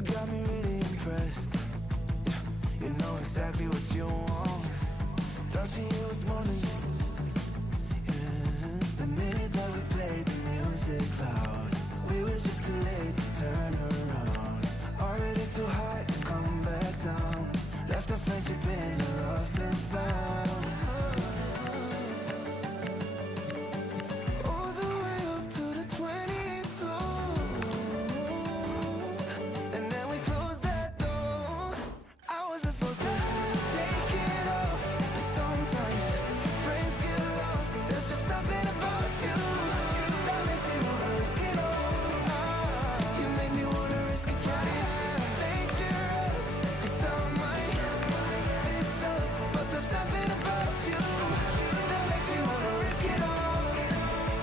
You got me really impressed. You know exactly what you want. Touching you was more than just, the minute that we played the music loud, we were just too late to turn around. Already too high to come back down. Left our friendship in the lost and found. All the way up to the 20th floor, and then we closed that door. I wasn't supposed to take it off. Sometimes friends get lost. There's just something about you that makes me wanna risk it all. You make me wanna risk it, but it's dangerous. 'Cause I might mess up, but there's something about you that makes me wanna risk it all.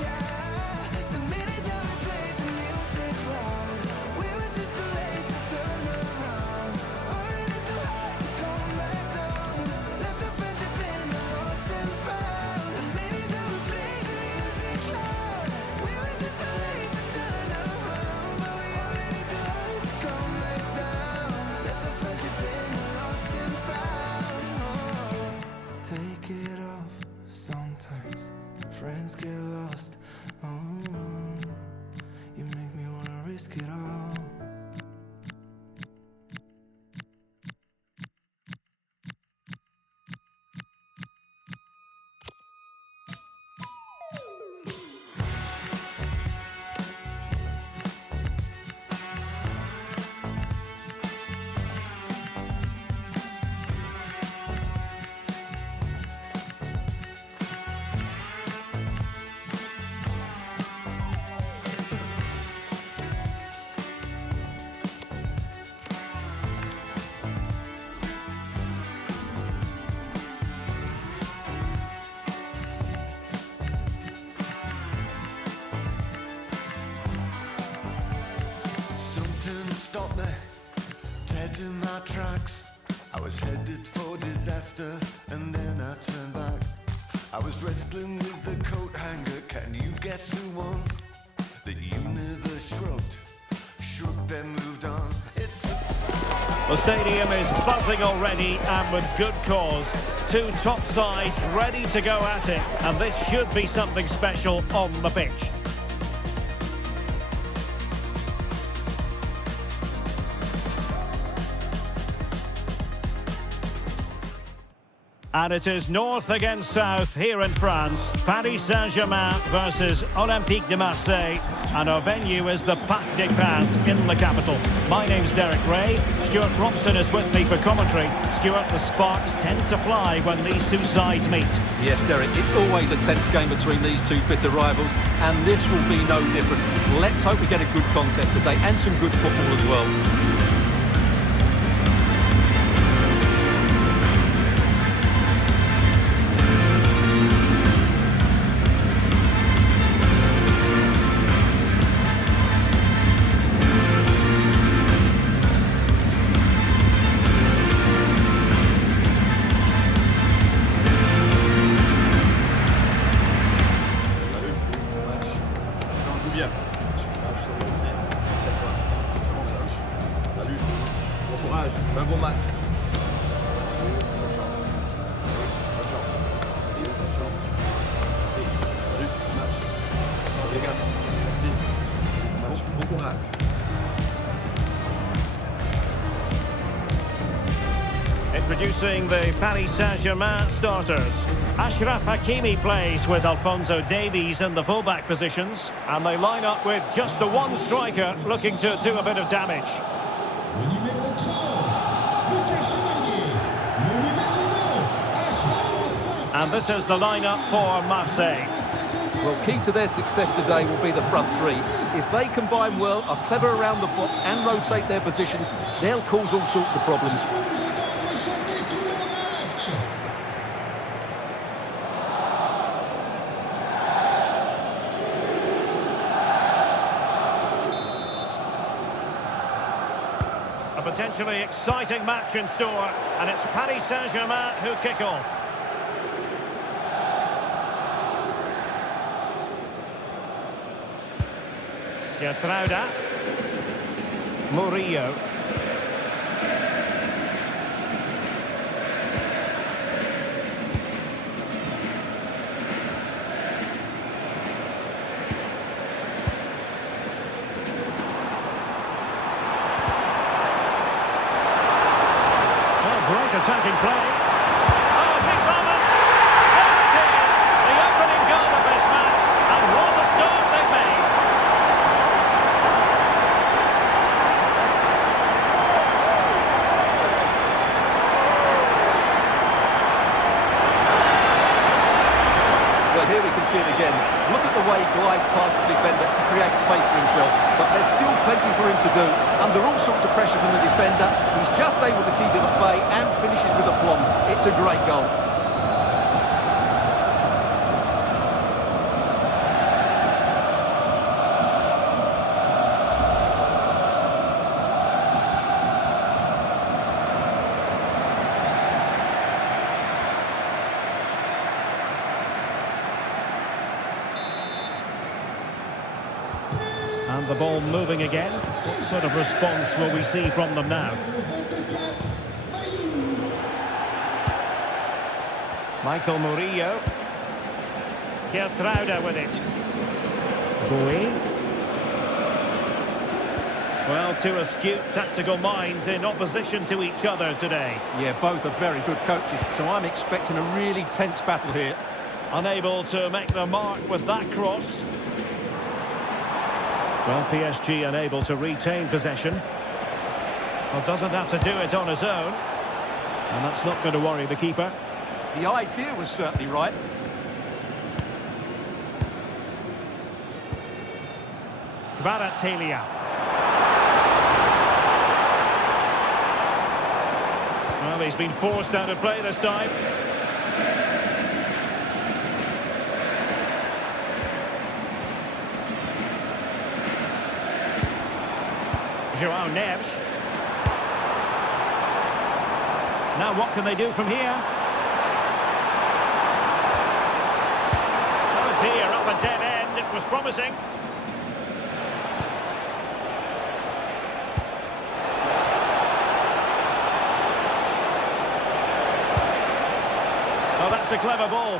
Yeah, the minute that we played the music loud, we were just too late to turn around. Already too high to come back down. Left our friendship in the lost and found. The minute that we played the music loud, we were just too late to turn around. But we already too high to come back down. Left our friendship in the lost and found. Take it off. Sometimes friends get lost. You make me wanna risk it all. Something stopped me, dead in my tracks. I was headed for disaster, and then I turned back. I was wrestling with the coat hanger. Can you guess who won? The universe shrugged, then moved on. It's The stadium is buzzing already, and with good cause. Two top sides ready to go at it, and this should be something special on the pitch. And it is north against south here in France. Paris Saint-Germain versus Olympique de Marseille. And our venue is the Parc des Princes in the capital. My name's Derek Ray. Stuart Robson is with me for commentary. Stuart, the sparks tend to fly when these two sides meet. Yes, Derek, it's always a tense game between these two bitter rivals, and this will be no different. Let's hope we get a good contest today, and some good football as well. Un bon match. Bonne chance. Bonne chance. Merci, bonne chance. Merci. Salut, bon match. Chance les gars. Merci. Bon match. Bon courage. Introducing the Paris Saint-Germain starters. Achraf Hakimi plays with Alphonso Davies in the fullback positions. And they line up with just the one striker looking to do a bit of damage. And this is the lineup for Marseille. Well, key to their success today will be the front three. If they combine well, are clever around the box and rotate their positions, they'll cause all sorts of problems. A potentially exciting match in store, and it's Paris Saint-Germain who kick off. Gertruida. Murillo. attacking play. Oh, big moment! There it is! The opening goal of this match, and what a start they've made! Well, here we can see it again. Look at the way he glides past the defender to create space for himself. But there's still plenty for him to do. Under all sorts of pressure from the defender, he's just able to keep him at bay and finishes with aplomb. It's a great goal. And the ball moving again. What sort of response will we see from them now? Michael Murillo. Gertruida with it. Bowie. Well, two astute tactical minds in opposition to each other today. Yeah, both are very good coaches, so I'm expecting a really tense battle here. Unable to make the mark with that cross. Well, PSG unable to retain possession. Well, doesn't have to do it on his own. And that's not going to worry the keeper. The idea was certainly right. Kvaratskhelia. Well, he's been forced out of play this time. João Neves. Now what can they do from here? Oh dear, up a dead end. It was promising. Oh, that's a clever ball.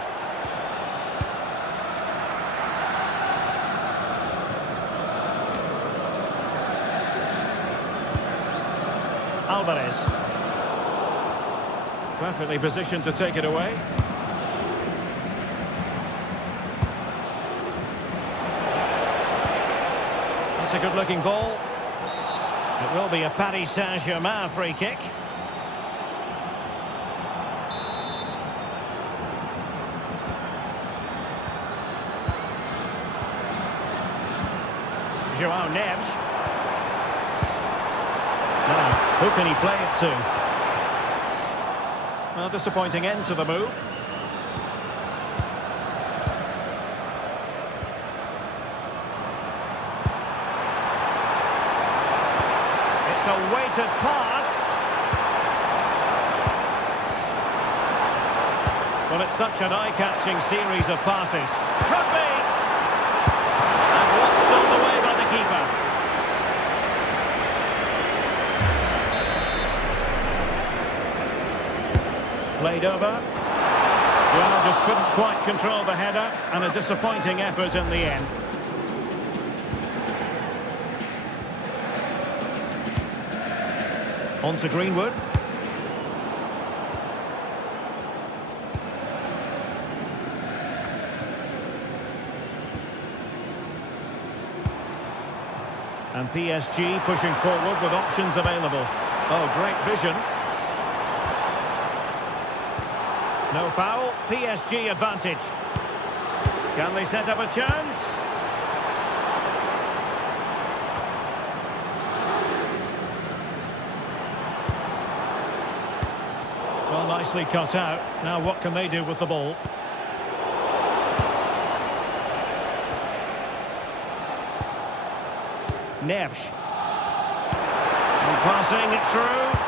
Alvarez. Perfectly positioned to take it away. That's a good-looking ball. It will be a Paris Saint-Germain free kick. João Neves. Now, who can he play it to? Well, disappointing end to the move. It's a weighted pass. Well, it's such an eye-catching series of passes. Could be! And watched all the way by the keeper. Played over. Well, just couldn't quite control the header, and a disappointing effort in the end. On to Greenwood. And PSG pushing forward with options available. Oh, great vision. No foul, PSG advantage. Can they set up a chance? Well, nicely cut out. Now what can they do with the ball? Neves. And passing it through.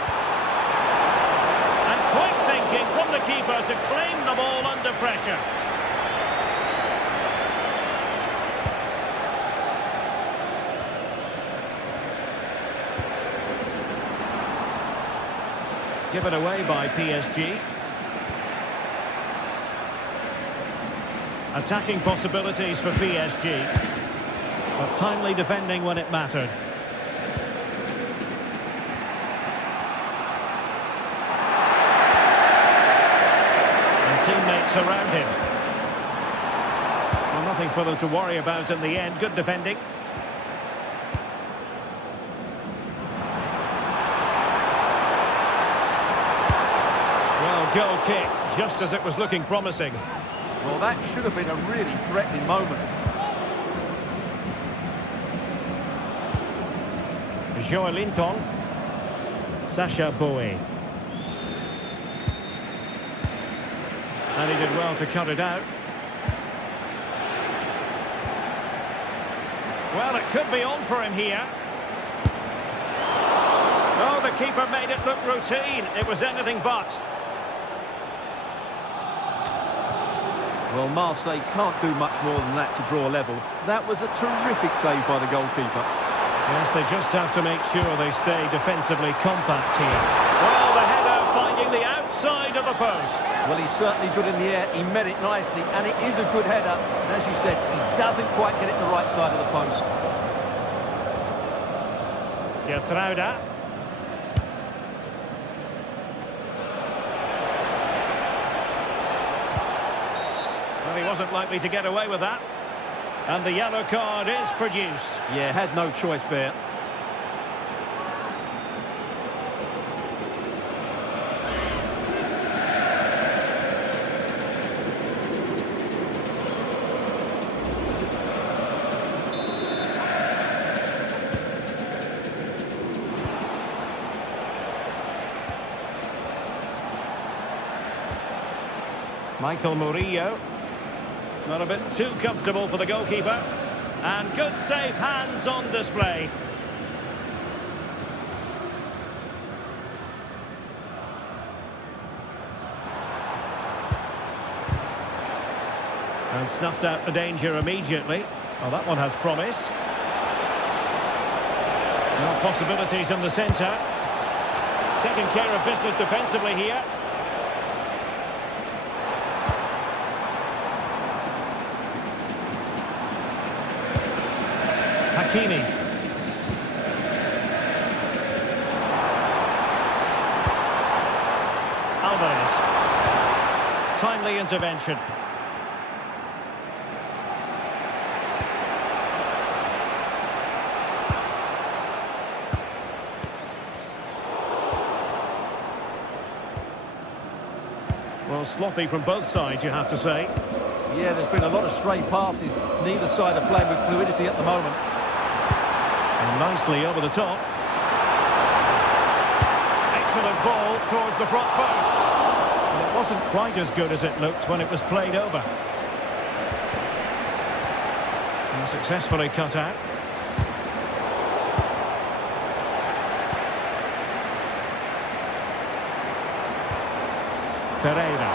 Quick thinking from the keeper to claim the ball under pressure. Given away by PSG. Attacking possibilities for PSG, but timely defending when it mattered. space around him. Well, nothing for them to worry about in the end. Good defending. Well, goal kick, just as it was looking promising. Well, that should have been a really threatening moment. Joelinton. Sacha Boey. And he did well to cut it out. Well, it could be on for him here. Oh, the keeper made it look routine. It was anything but. Well, Marseille can't do much more than that to draw level. That was a terrific save by the goalkeeper. Yes, they just have to make sure they stay defensively compact here. Well, the header finding the outside of the post. Well, he's certainly good in the air. He met it nicely, and it is a good header. And as you said, he doesn't quite get it the right side of the post. Gertruida. Well, he wasn't likely to get away with that. And the yellow card is produced. Yeah, had no choice there. Michael Murillo. Not a bit too comfortable for the goalkeeper. And good safe hands on display. And snuffed out the danger immediately. Well, that one has promise. No possibilities in the centre. Taking care of business defensively here. Hakimi. Alvarez. Timely intervention. Well, sloppy from both sides, you have to say. Yeah, there's been a lot of stray passes. Neither side are playing with fluidity at the moment. And nicely over the top. Excellent ball towards the front post. And it wasn't quite as good as it looked when it was played over. And successfully cut out. Ferreira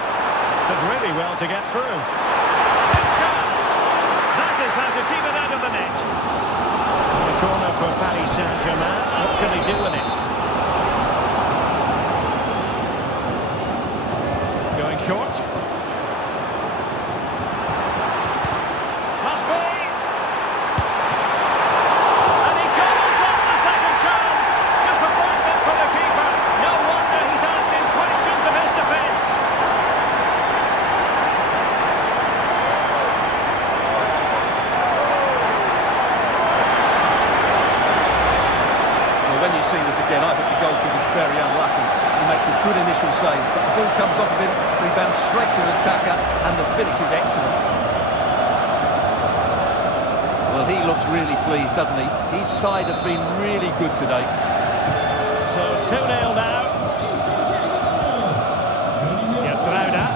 did really well to get through. Big chance! That is how to keep it out of the net. The corner for Paris Saint-Germain. What can he do with it? Going short. Must be! And he goes up the second chance. Disappointment for the keeper. No wonder he's asking questions of his defence. When you see this again, I think the goalkeeper is very unlucky. He makes a good initial save, but the ball comes off of him, rebounds straight to the attacker, and the finish is excellent. Well, he looks really pleased, doesn't he? His side have been really good today. So 2-0 now. Gertruida.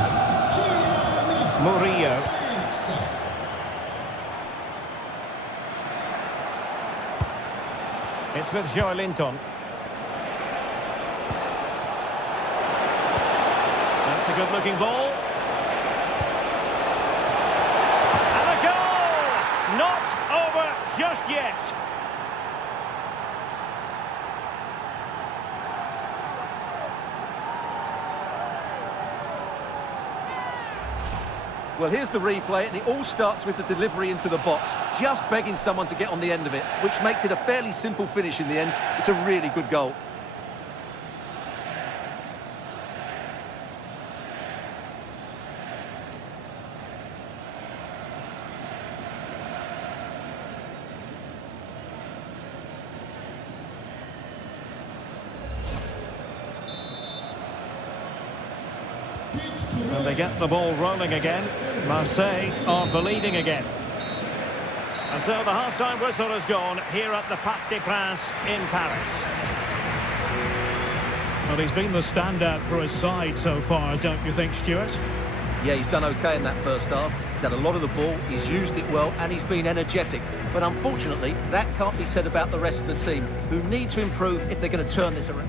Murillo. It's with Joelinton. That's a good-looking ball. And a goal! Not over just yet. Well, here's the replay, and it all starts with the delivery into the box, just begging someone to get on the end of it, which makes it a fairly simple finish in the end. It's a really good goal. And they get the ball rolling again. Marseille are leading again. And so the half-time whistle has gone here at the Parc des Princes in Paris. Well, he's been the standout for his side so far, don't you think, Stuart? Yeah, he's done okay in that first half. He's had a lot of the ball, he's used it well, and he's been energetic. But unfortunately, that can't be said about the rest of the team, who need to improve if they're going to turn this around.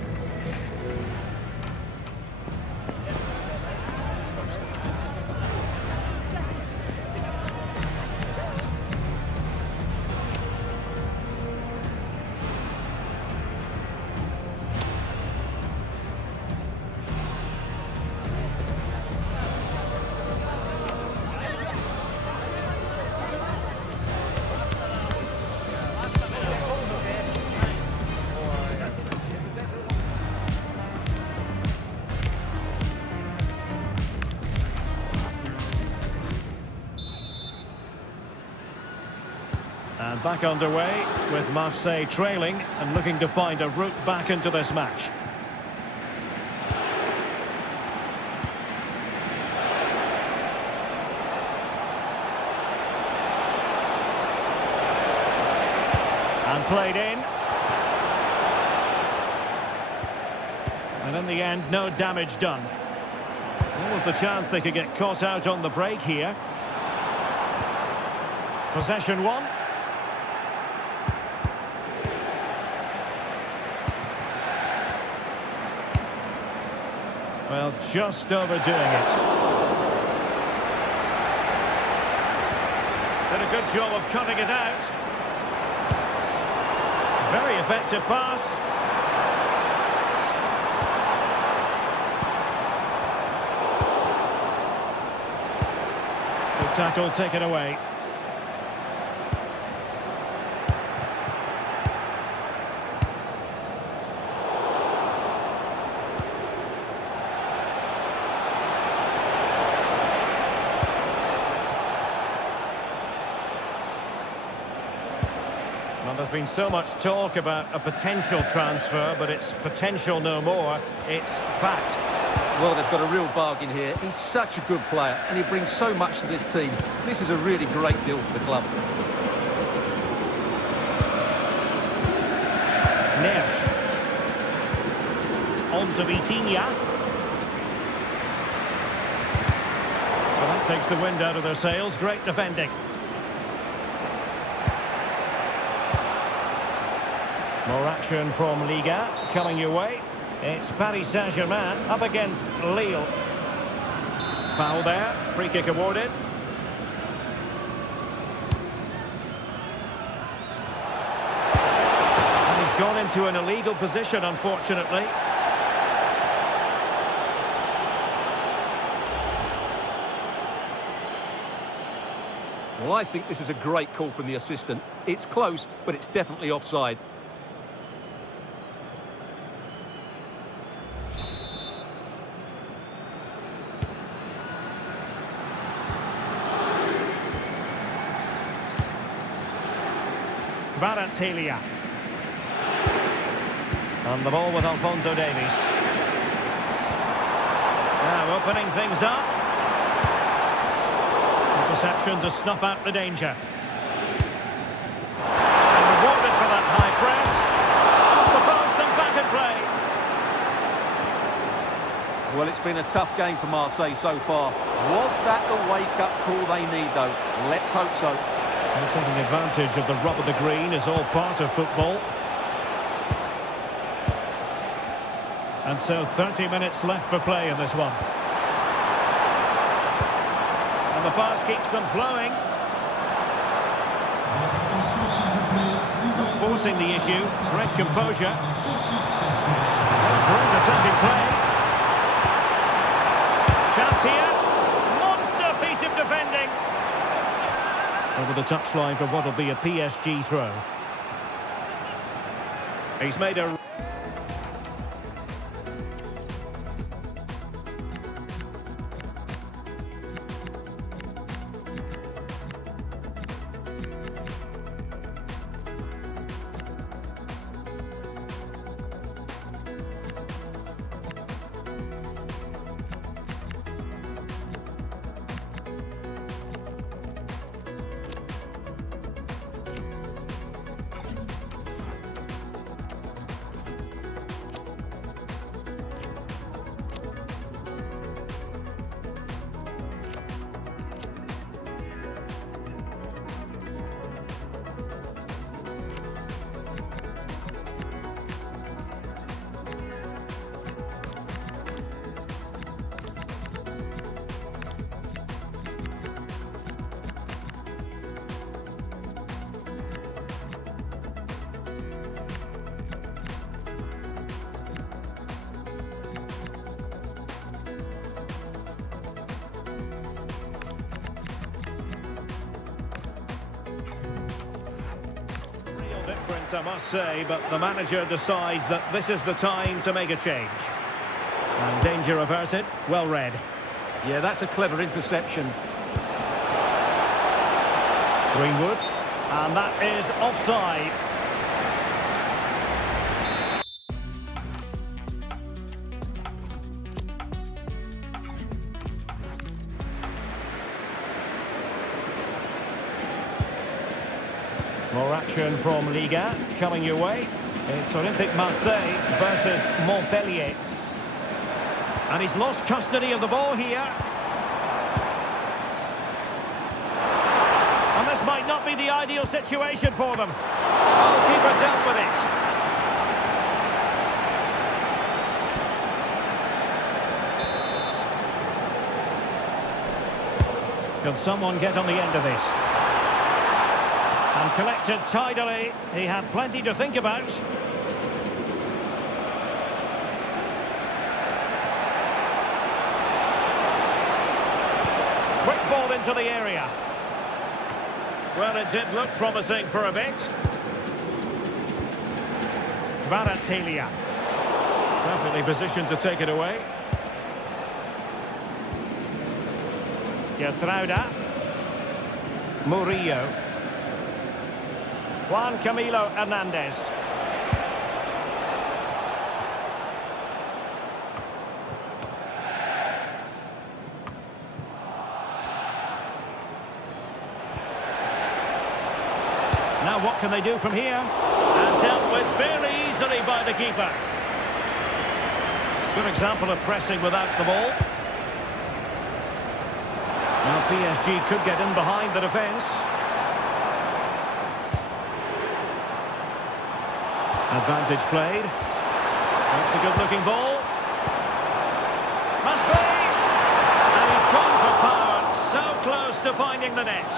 And back underway with Marseille trailing and looking to find a route back into this match. And played in. And in the end, no damage done. What was the chance they could get caught out on the break here? Possession one. Well, just overdoing it. Did a good job of cutting it out. Very effective pass. Good tackle taken away. Well, there's been so much talk about a potential transfer, but it's potential no more. It's fact. Well, they've got a real bargain here. He's such a good player, and he brings so much to this team. This is a really great deal for the club. Neres. On to Vitinha. Well, that takes the wind out of their sails. Great defending. More action from Liga coming your way. It's Paris Saint-Germain up against Lille. Foul there. Free kick awarded. And he's gone into an illegal position, unfortunately. Well, I think this is a great call from the assistant. It's close, but it's definitely offside. Kvaratskhelia. On the ball with Alphonso Davies. Now opening things up. Interception to snuff out the danger. And rewarded for that high press. Off the post and back in play. Well, it's been a tough game for Marseille so far. Was that the wake-up call they need, though? Let's hope so. And taking advantage of the rub of the green is all part of football. And so 30 minutes left for play in this one. And the pass keeps them flowing. Forcing the issue. Great composure. Great attacking play. Chance here. Monster piece of defending. Over the touchline for what will be a PSG throw. He's made a... chance, I must say, but the manager decides that this is the time to make a change. And danger averted, well read. Yeah, that's a clever interception. Greenwood, and that is offside. More action from Liga coming your way. It's Olympique Marseille versus Montpellier. And he's lost custody of the ball here. And this might not be the ideal situation for them. Goalkeeper dealt with it. Can someone get on the end of this? And collected tidily. He had plenty to think about. Quick ball into the area. Well, it did look promising for a bit. Kvaratskhelia. Perfectly positioned to take it away. Gertruida. Murillo. Juan Camilo Hernandez. Now what can they do from here? And dealt with fairly easily by the keeper. Good example of pressing without the ball. Now PSG could get in behind the defence. Advantage played. That's a good-looking ball. Must be! And he's gone for power. So close to finding the net.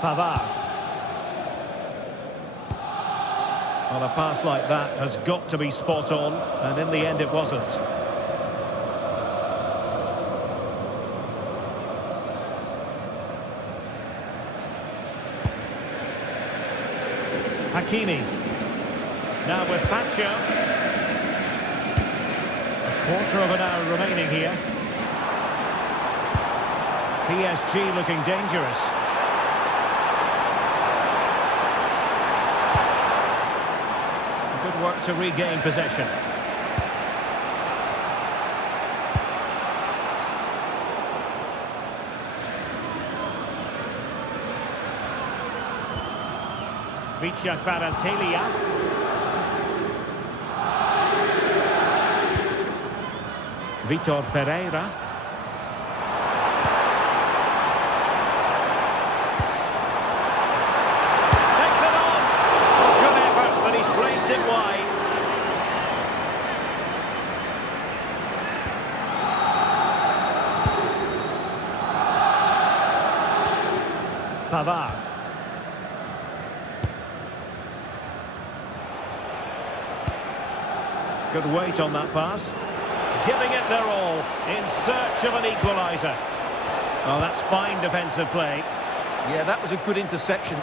Pavard. Well, a pass like that has got to be spot on, and in the end it wasn't. Hakimi. Now with Pacho. A quarter of an hour remaining here. PSG looking dangerous. Good work to regain possession. Kvaratskhelia. Vitor Ferreira. Takes it on. Oh, good effort, but he's placed it wide. Pavard. Good weight on that pass. Giving it their all in search of an equaliser. Oh, that's fine defensive play. Yeah, that was a good interception.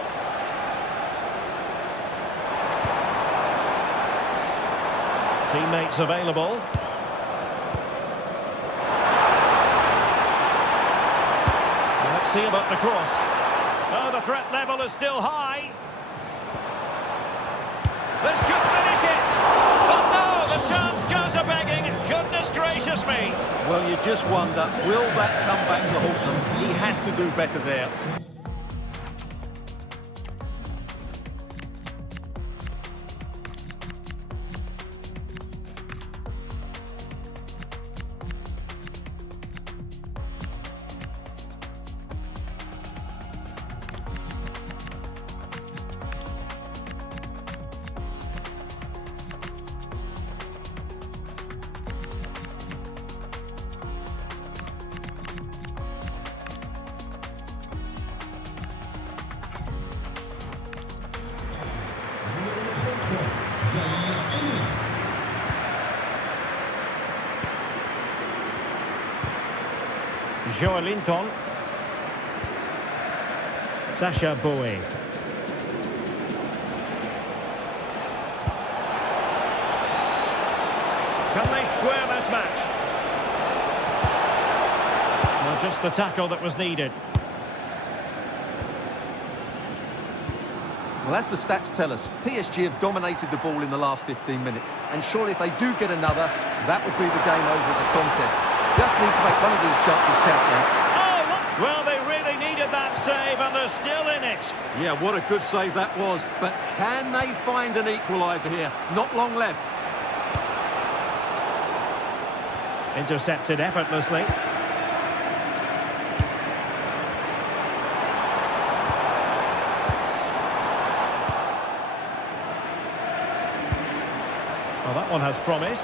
Teammates available. Let's see about the cross. Oh, the threat level is still high. This could finish it. But no, the chance goes a-begging. Goodness gracious me. Well, you just wonder, will that come back to haunt them? He has to do better there. Joelinton. Sacha Boey. Can they square this match? Well, just the tackle that was needed. Well, as the stats tell us, PSG have dominated the ball in the last 15 minutes. And surely if they do get another, that would be the game over as a contest. Just need to make one of these chances count now. Oh, well, they really needed that save, and they're still in it. Yeah, what a good save that was. But can they find an equaliser here? Not long left. Intercepted effortlessly. Well, that one has promise.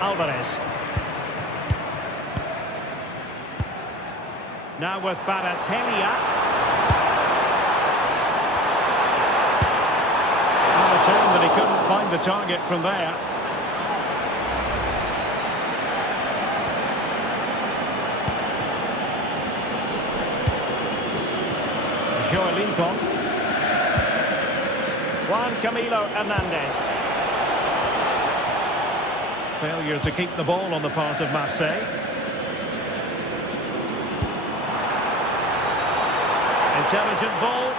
Alvarez. Now with Baratelia. That he couldn't find the target from there. Joelinton. Juan Camilo Hernandez. Failure to keep the ball on the part of Marseille. Intelligent ball.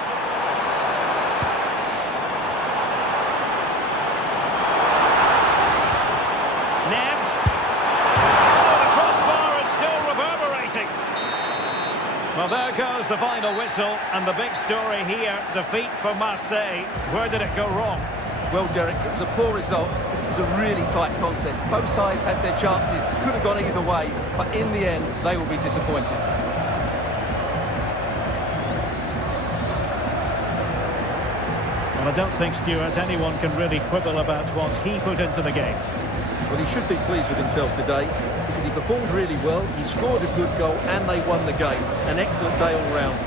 Well, there goes the final whistle, and the big story here, defeat for Marseille. Where did it go wrong? Well, Derek, it was a poor result. It was a really tight contest. Both sides had their chances, could have gone either way, but in the end, they will be disappointed. Well, I don't think, Stuart, anyone can really quibble about what he put into the game. Well, he should be pleased with himself today because he performed really well, he scored a good goal and they won the game. An excellent day all round.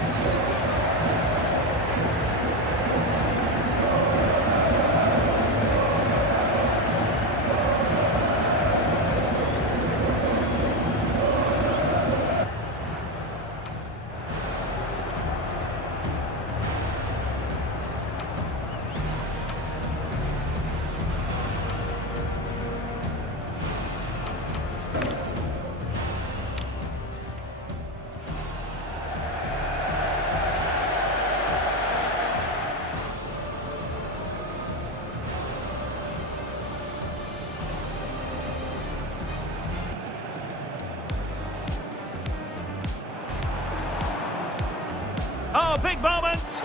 Oh, big moment!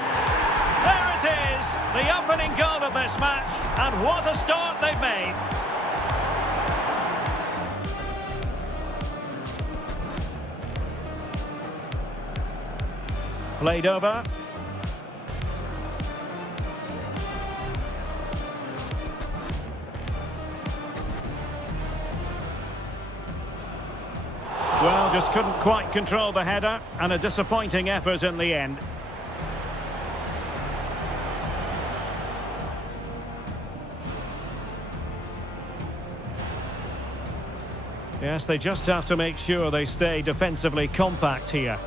There it is, the opening goal of this match, and what a start they've made. Played over. Well, just couldn't quite control the header, and a disappointing effort in the end. Yes, they just have to make sure they stay defensively compact here.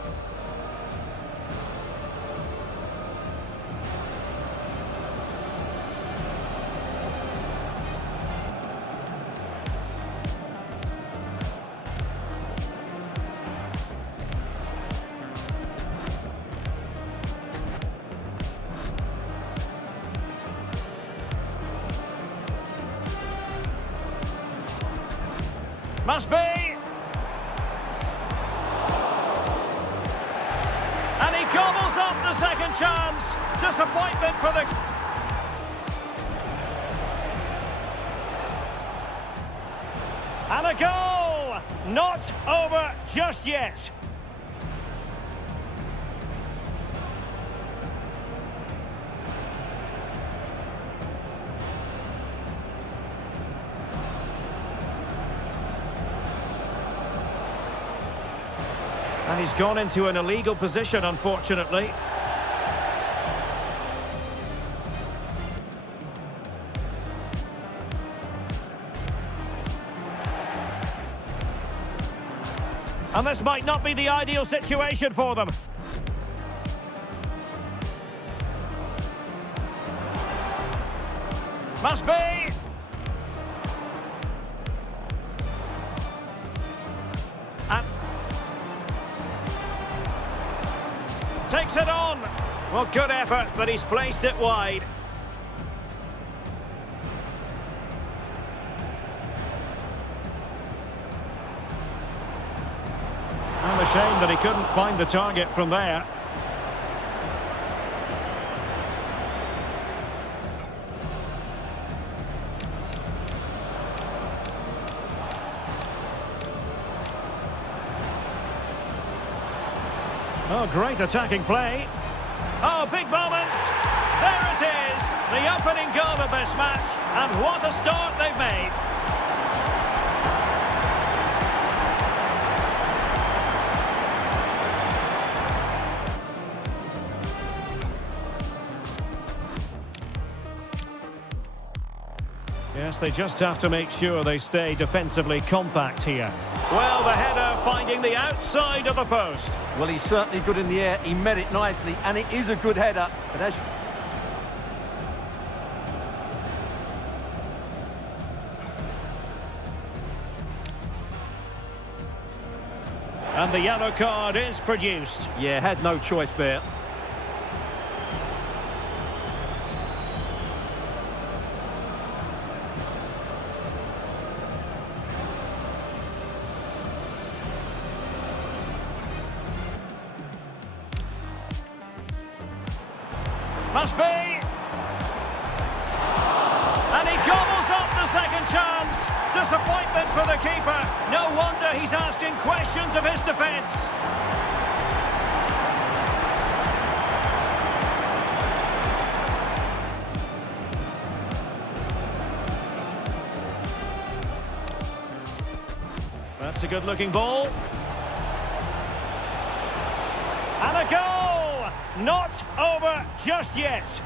Must be! And he gobbles up the second chance. Disappointment for the... And a goal! Not over just yet. And he's gone into an illegal position, unfortunately. And this might not be the ideal situation for them. Must be. And takes it on. Well, good effort, but he's placed it wide. And a shame that he couldn't find the target from there. Oh, great attacking play. Oh, big moment. There it is. The opening goal of this match. And what a start they've made. Yes, they just have to make sure they stay defensively compact here. Well, the header finding the outside of the post. Well, he's certainly good in the air. He met it nicely, and it is a good header. But as And the yellow card is produced. yeah, had no choice there. Must be. And he gobbles up the second chance. Disappointment for the keeper. No wonder he's asking questions of his defence. That's a good-looking ball. And a goal! Not over just yet.